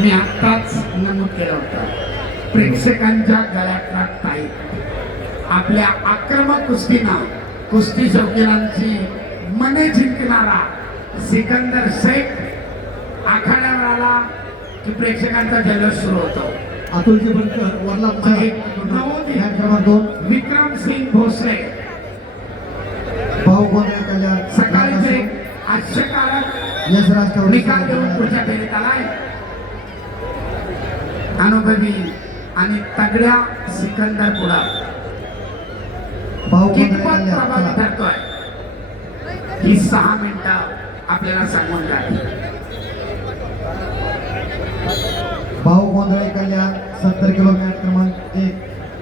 मी आत्ताच नमूद केलं होतं, प्रेक्षकांच्या गळ्यातला टाईट आपल्या आक्रमक कुस्तीना कुस्ती शौकीनांची मने जिंकणारा सिकंदर शेख आखाड्यावर आला की प्रेक्षकांचा जल्लोष सुरू होतो. अतुलजी बनकर वरला क्रमांक 2 विक्रम सिंग भोसले भाऊ गोंधळे कल्याण सकाळीच एक आश्चर्यकारक यशराज कवडे निकाल देऊन पुढच्या फेरीत आलाय. अनुभवी आणि तगड्या सिकंदर पुढा भाऊ गोंधळे कितपत कल्याण प्रभावी चला. ठरतोय ही 6 मिनिटं आपल्याला सांगून जाते. भाऊ गोंधळे कल्याण 70 किलो मॅट क्रमांक 1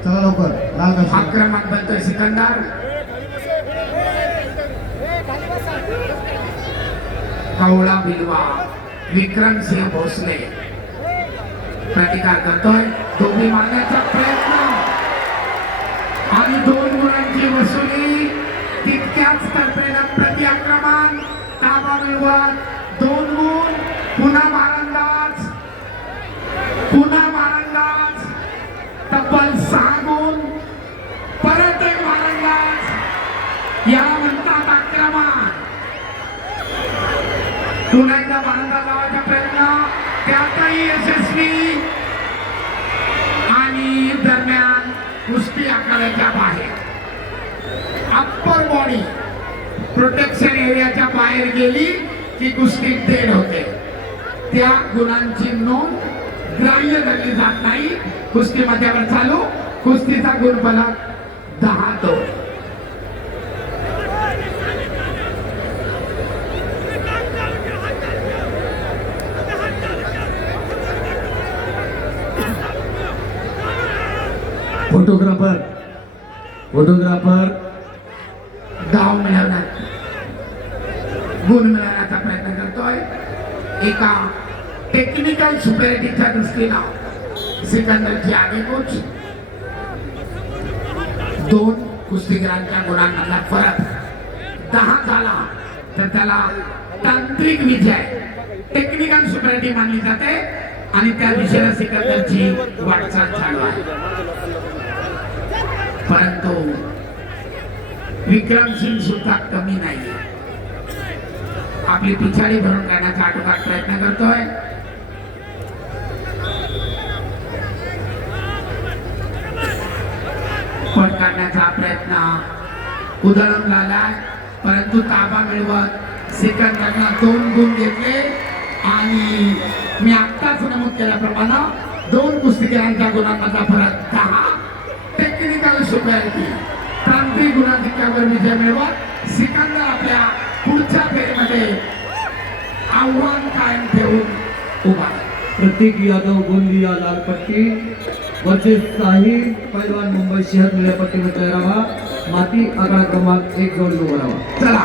चला लवकर लाल काशी आक्रमक बनतोय सिकंदर. कवळा बिलवा विक्रम सिंह भोसले प्रतिकार करतोय. दोन्ही मारण्याचा प्रयत्न आणि 2 गुणांची वसुली तितक्याच तर्फेनं प्रति आक्रमण ताबा मिळवत 2 गुण. पुन्हा मारंदाज तब्बल 6 गुण. परत एक मारंदाज याला म्हणतात आक्रमण. पुन्हा एकदा मारंदाज लावायचा प्रयत्न त्यातही यशस्वी आणि दरम्यान कुस्ती आखाड्याच्या बाहेर अप्पर बॉडी प्रोटेक्शन एरियाच्या बाहेर गेली की कुस्ती डेड होते. त्या गुणांची नोंद ग्राह्य धरली जात नाही. कुस्ती मध्यावर चालू. कुस्तीचा गुण फलक 10-2. फोटोग्राफर डाव मिळवण्यात गुण मिळवण्याचा प्रयत्न करतोय. एका टेक्निकल सुपेरिटीच्या दृष्टीनं सिकंदरची आगेकूच 2 कुस्तीगीरांच्या गुणांमधला फरक 10 झाला तर त्याला तांत्रिक विजय टेक्निकल सुपेरिटी मानली जाते आणि त्या दिशेला सिकंदरची वाटचाल चालू आहे. परंतु विक्रम सिंग सुद्धा कमी नाही. आपली पिछाडी भरून काढण्याचा आटोकाट प्रयत्न करतोय. पट काढण्याचा प्रयत्न उधळून झालाय परंतु ताबा मिळवत सिकंदरनं 2 गुण घेतले आणि मी आत्ताच नमूद केल्याप्रमाणे 2 कुस्तीगीरांच्या गुणांमधला फरक 10. टेक्निकल सुपेरिटी तांत्रिक गुणाधिक्यावर विजय मिळवत सिकंदर आपल्या पुढच्या फेरीमध्ये आव्हान कायम ठेवून उभा. प्रतीक यादव गोंदिया लाल पट्टी वर्सेस साहिल पैलवान मुंबई शहर निळ्या पट्टीवर तयार राहा. माती आकडा क्रमांक 1 जोडी उभा राहा. चला